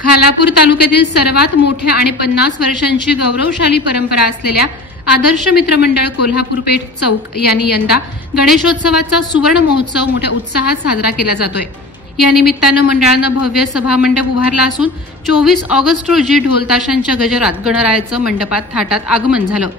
खालापूर तालुक्यातील सर्वात मोठ्या आणि 50 वर्षांची गौरवशाली परंपरा असलेल्या आदर्श मित्र मंडळ कोल्हापूर पेठ चौक यांनी यंदा गणेशोत्सवाचा सुवर्ण महोत्सव मोठ्या उत्साहात साजरा केला जातोय। या निमित्तानं मंडळानं भव्य सभा मंडप उभारला असून 24 ऑगस्ट रोजी ढोलताशांच्या गजरात गणरायाचं मंडपात थाटात आगमन झालं।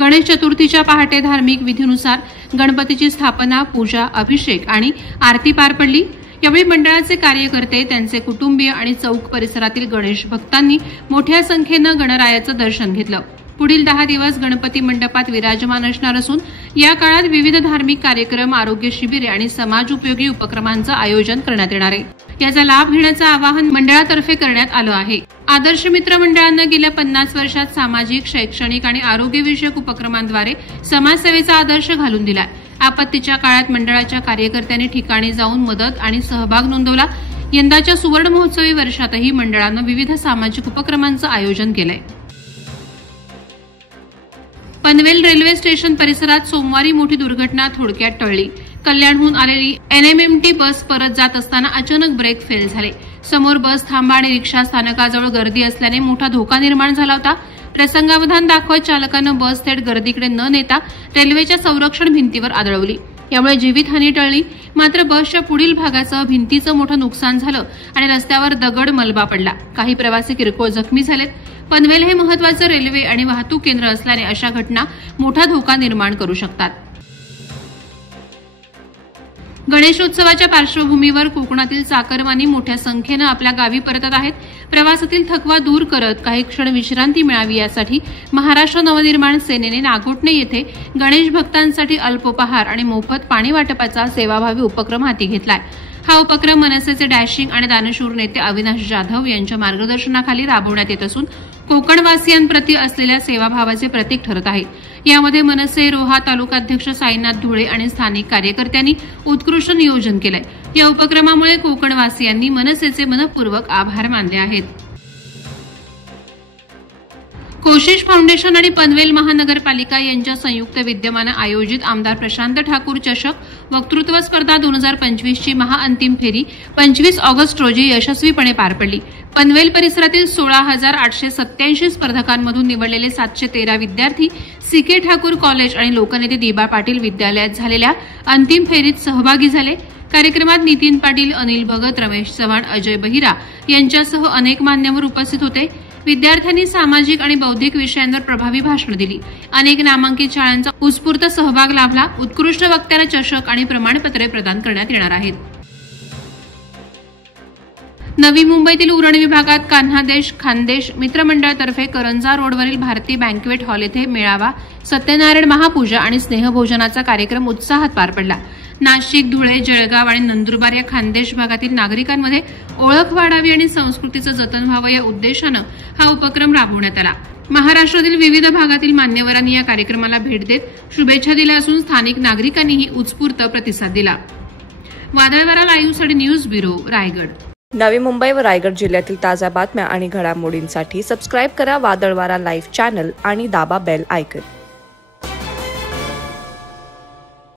गणेश चतुर्थीच्या पहाटे धार्मिक विधीनुसार गणपतीची स्थापना, पूजा, अभिषेक आणि आरती पार पडली। यावेळी मंडळाचे कार्यकर्ते, त्यांचे कुटुंबीय आणि चौक परिसरातील गणेश भक्तांनी मोठ्या संख्येनं गणरायाचं दर्शन घेतलं। पुढील 10 दिवस गणपती मंडपात विराजमान असणार असून या काळात विविध धार्मिक कार्यक्रम, आरोग्य शिबिरे आणि समाज उपयोगी उपक्रमांचं आयोजन करण्यात येणार आहे। याचा लाभ घेण्याचं आवाहन मंडळातर्फे करण्यात आलं आहे। आदर्श मित्र मंडळानं गेल्या 50 वर्षात सामाजिक, शैक्षणिक आणि आरोग्यविषयक उपक्रमांद्वारे समाजसेवेचा आदर्श घालून दिलाय। आपत्तीच्या काळात मंडळाच्या कार्यकर्त्यांनी ठिकाणी जाऊन मदत आणि सहभाग नोंदवला। यंदाच्या सुवर्ण महोत्सवी वर्षातही मंडळानं विविध सामाजिक उपक्रमांचं आयोजन केलंय। पनवेल रेल्वे स्टेशन परिसरात सोमवारी मोठी दुर्घटना थोडक्यात टळली। कल्याणहून आलेली NMMT बस परत जात असताना अचानक ब्रेक फेल झाले। समोर बस थांबा आणि रिक्षा स्थानकाजवळ गर्दी असल्याने मोठा धोका निर्माण झाला होता। प्रसंगावधान दाखवत चालकानं बस थेट गर्दीकडे न नेता रेल्वेच्या संरक्षण भिंतीवर आदळवली। यामुळे जीवितहानी टळली, मात्र बसच्या पुढील भागासह भिंतीचं मोठं नुकसान झालं आणि रस्त्यावर दगड, मलबा पडला। काही प्रवासी किरकोळ जखमी झालेत। पनवेल हे महत्त्वाचं रेल्वे आणि वाहतूक केंद्र असल्याने अशा घटना मोठा धोका निर्माण करू शकतात। गणेशोत्सवाच्या पार्श्वभूमीवर कोकणातील चाकरमानी मोठ्या संख्येनं आपल्या गावी परतत आहेत। प्रवासातील थकवा दूर करत काही क्षण विश्रांती मिळावी यासाठी महाराष्ट्र नवनिर्माण सेनेने नागोठणे येथे गणेश भक्तांसाठी अल्पोपहार आणि मोफत पाणी वाटपाचा सेवाभावी उपक्रम हाती घेतलाय। हा उपक्रम मनसेचे डॅशिंग आणि दानशूर नेते अविनाश जाधव यांच्या मार्गदर्शनाखाली राबवण्यात येत असून कोकणवासियांप्रती असलेल्या सेवाभावाचे प्रतीक ठरत आहे। यामध्ये मनसे रोहा तालुकाध्यक्ष साईनाथ धुळे आणि स्थानिक कार्यकर्त्यांनी उत्कृष्ट नियोजन केलंय। या उपक्रमामुळे कोकणवासियांनी मनसेचे मनपूर्वक आभार मानले आहेत। कोशिश फाउंडेशन आणि पनवेल महानगरपालिका यांच्या संयुक्त विद्यमानं आयोजित आमदार प्रशांत ठाकूर चषक वक्तृत्व स्पर्धा 2025 ची महाअंतिम फेरी 25 ऑगस्ट रोजी यशस्वीपणे पार पडली। पनवेल परिसरातील 16,887 स्पर्धकांमधून निवडलेले 713 विद्यार्थी CK ठाकूर कॉलेज आणि लोकनेते दीबा पाटील विद्यालयात झालेल्या अंतिम फेरीत सहभागी झाले। कार्यक्रमात नितीन पाटील, अनिल भगत, रमेश चव्हाण, अजय बहिरा यांच्यासह अनेक मान्यवर उपस्थित होते। विद्यार्थ्यांनी सामाजिक आणि बौद्धिक विषयांवर प्रभावी भाषण दिली। अनेक नामांकित शाळांचा उत्स्फूर्त सहभाग लाभला। उत्कृष्ट वक्त्यांना चषक आणि प्रमाणपत्रे प्रदान करण्यात येणार आहेत। नवी मुंबईतील उरण विभागात कान्हादेश खानदेश मित्रमंडळातर्फे करंजा रोडवरील भारती बँक्वेट हॉल येथे मेळावा, सत्यनारायण महापूजा आणि स्नेहभोजनाचा कार्यक्रम उत्साहात पार पडला। नाशिक, धुळे, जळगाव आणि नंदुरबार या खानदेश भागातील नागरिकांमध्ये ओळख वाढावी आणि संस्कृतीचं जतन व्हावं या उद्देशानं हा उपक्रम राबवण्यात आला। महाराष्ट्रातील विविध भागातील मान्यवरांनी या कार्यक्रमाला भेट देत शुभेच्छा दिल्या असून स्थानिक नागरिकांनीही उत्स्फूर्त प्रतिसाद दिला। वादळवारा लाईव्हसाठी न्यूज ब्युरो, रायगड। नवी मुंबई व रायगड जिल्ह्यातील ताज्या बातम्या आणि घडामोडींसाठी सबस्क्राईब करा वादळवारा लाईव्ह चॅनल आणि दाबा बेल आयकॉन।